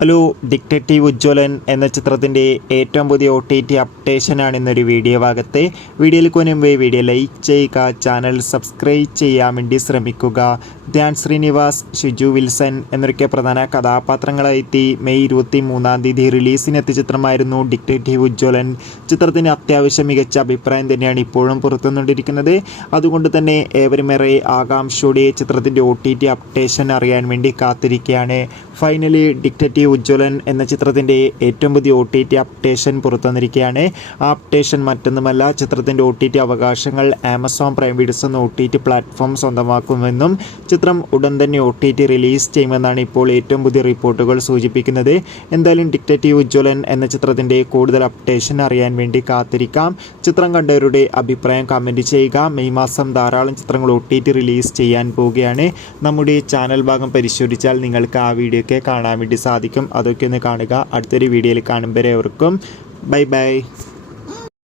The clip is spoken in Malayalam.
ഹലോ, ഡിറ്റക്റ്റീവ് ഉജ്ജ്വലൻ എന്ന ചിത്രത്തിൻ്റെ ഏറ്റവും പുതിയ OTT അപ്ഡേഷനാണ് ഇന്നൊരു വീഡിയോ ഭാഗത്തെ. വീഡിയോയിൽ മുൻപ് വീഡിയോ ലൈക്ക് ചെയ്യുക, ചാനൽ സബ്സ്ക്രൈബ് ചെയ്യാൻ വേണ്ടി ശ്രമിക്കുക. ധ്യാൻ ശ്രീനിവാസ്, ഷിജു വിൽസൺ എന്നൊക്കെ പ്രധാന കഥാപാത്രങ്ങളായെത്തി മെയ് 23 റിലീസിനെത്തിയ ചിത്രമായിരുന്നു ഡിറ്റക്റ്റീവ് ഉജ്ജ്വലൻ. ചിത്രത്തിന് അത്യാവശ്യം മികച്ച അഭിപ്രായം തന്നെയാണ് ഇപ്പോഴും പുറത്തുനിന്നുകൊണ്ടിരിക്കുന്നത്. അതുകൊണ്ട് തന്നെ ഏവരുമേറെ ആകാംക്ഷയോടെ ചിത്രത്തിൻ്റെ OTT അപ്ഡേഷൻ അറിയാൻ വേണ്ടി കാത്തിരിക്കുകയാണ്. ഫൈനലി ഡിറ്റക്റ്റീവ് ഉജ്ജ്വലൻ എന്ന ചിത്രത്തിൻ്റെ ഏറ്റവും പുതിയ OTT അപ്ഡേഷൻ പുറത്തുവന്നിരിക്കുകയാണ്. ആ അപ്ഡേഷൻ മറ്റൊന്നുമല്ല, ചിത്രത്തിൻ്റെ OTT അവകാശങ്ങൾ ആമസോൺ പ്രൈം വീഡിയോസ് എന്ന OTT പ്ലാറ്റ്ഫോം സ്വന്തമാക്കുമെന്നും ചിത്രം ഉടൻ തന്നെ OTT റിലീസ് ചെയ്യുമെന്നാണ് ഇപ്പോൾ ഏറ്റവും പുതിയ റിപ്പോർട്ടുകൾ സൂചിപ്പിക്കുന്നത്. എന്തായാലും ഡിറ്റക്റ്റീവ് ഉജ്ജ്വലൻ എന്ന ചിത്രത്തിൻ്റെ കൂടുതൽ അപ്ഡേഷൻ അറിയാൻ വേണ്ടി കാത്തിരിക്കാം. ചിത്രം കണ്ടവരുടെ അഭിപ്രായം കമൻറ്റ് ചെയ്യുക. മെയ് മാസം ധാരാളം ചിത്രങ്ങൾ OTT റിലീസ് ചെയ്യാൻ പോവുകയാണ്. നമ്മുടെ ചാനൽ ഭാഗം പരിശോധിച്ചാൽ നിങ്ങൾക്ക് ആ വീഡിയോ കാണാൻ വേണ്ടി സാധിക്കും. അതൊക്കെ ഒന്ന് കാണുക. അടുത്തൊരു വീഡിയോയിൽ കാണുമ്പോൾ ഏവർക്കും ബൈ ബൈ.